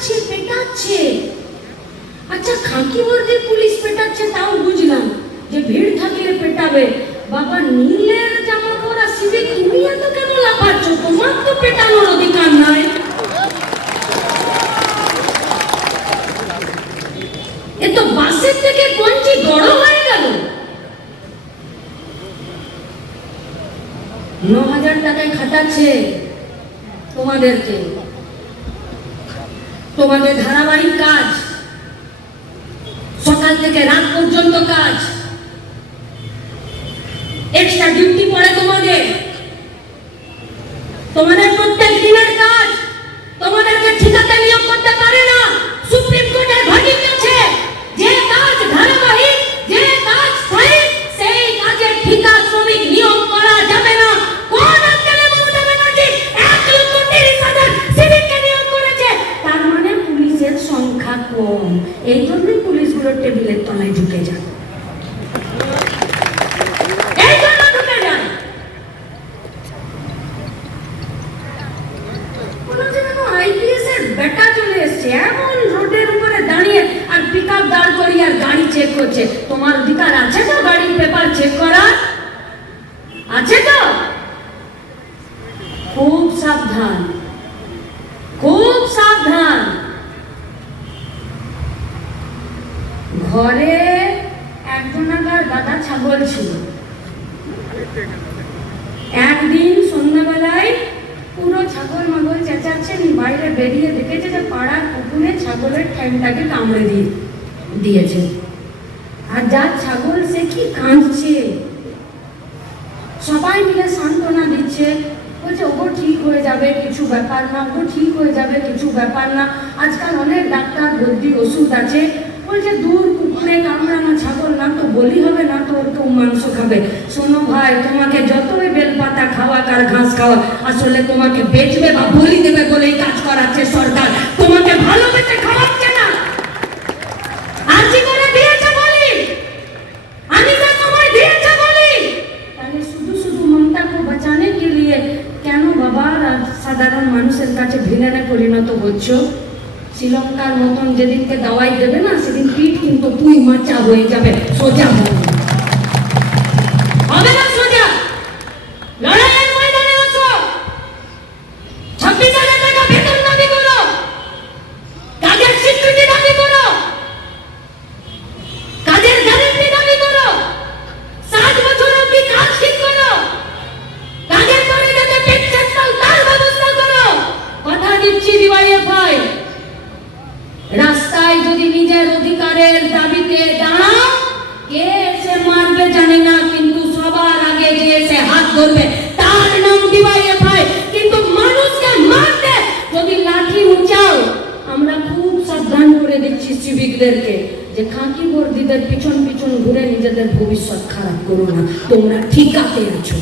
পেটাচ্ছে পেটাচ্ছে। আচ্ছা খাঁকি বর্গে পুলিশ পেটাচ্ছে তাও বুঝলাম যে ভিড় থাকলে পেটাবে। বাবা নীলের জামা পরা সিভিক তুমি এত কেন লাফাচ্ছ? তোমার তো পেটানোর অধিকার নাই। এ বাসের থেকে কঞ্চি বড় হয়ে গেল। ন হাজার টাকায় খাটাচ্ছে তোমাদেরকে। তোমাদের ধারাবাহিক কাজ সকাল থেকে রাত পর্যন্ত কাজ। করিয়ে আর গাড়ি চেক করছে। তোমার অধিকার আছে তো গাড়ির চেক করার? আছে তো? খুব সাবধান খুব সাবধান ঘরে একজনাকার গাদা ছাগল ছিল। একদিন সন্ধ্যাবেলায় পুরো ছাগল মাগল চেঁচাচ্ছেন বাইরে বেরিয়ে দেখেছে যে পাড়ার পুকুরে ছাগলের ঠ্যাংটাকে কামড়ে দিয়ে, দিয়েছে। আর যার ছাগল সে কি কাঁদছে? সবাই মিলে সান্ত্বনা দিচ্ছে। বলছে, ওগো, ঠিক হয়ে যাবে, কিছু ব্যাপার না, ওগো, ঠিক হয়ে যাবে, কিছু ব্যাপার না। আজকাল অনেক ডাক্তার বদ্যি ওষুধ আছে। বলছে, দূর কুকুরে কামড়ানো ছাগল না তো বলি হবে না তো কেউ মাংস খাবে। শোনো ভাই, তোমাকে যতই বেলপাতা খাওয়া আর ঘাস খাওয়া আসলে তোমাকে বেচবে বা বলি দেবে বলেই কাজ করাচ্ছে সরকার। তোমাকে ভালোবেসে খাওয়াচ্ছে না। আর্জি করে দিয়েছে বলি। আমি যে সময় দিয়েছে বলি। তাহলে শুধু শুধু মমতা কো বাঁচানে কে লিয়ে? কেন বাবা? সাধারণ মানুষের কাছে ভিলেনে পরিণত হচ্ছ। শ্রীলঙ্কার মতন যেদিনকে দাওয়াই দেবে না সেদিন কিন্তু পুই মাচা হয়ে যাবে সোজা হবে না। হবে না সোজা লড়াইয়ের ময়দানে আছো ছাব্বিশ অধিকারের দাবিতে দাঁড়াও কে এসে মারবে জানি না, কিন্তু সবার আগে যে এসে হাত ধরবে, তার নাম ডিওয়াইএফআই কিন্তু মানুষকে মারতে যদি লাঠি উঁচাও, আমরা খুব সাবধান করে দিচ্ছি সিভিকদেরকে যে খাঁকি বর্দিদের পিছন পিছন ঘুরে নিজেদের ভবিষ্যৎ খারাপ করো না। তোমরা ঠিকাতে আছো।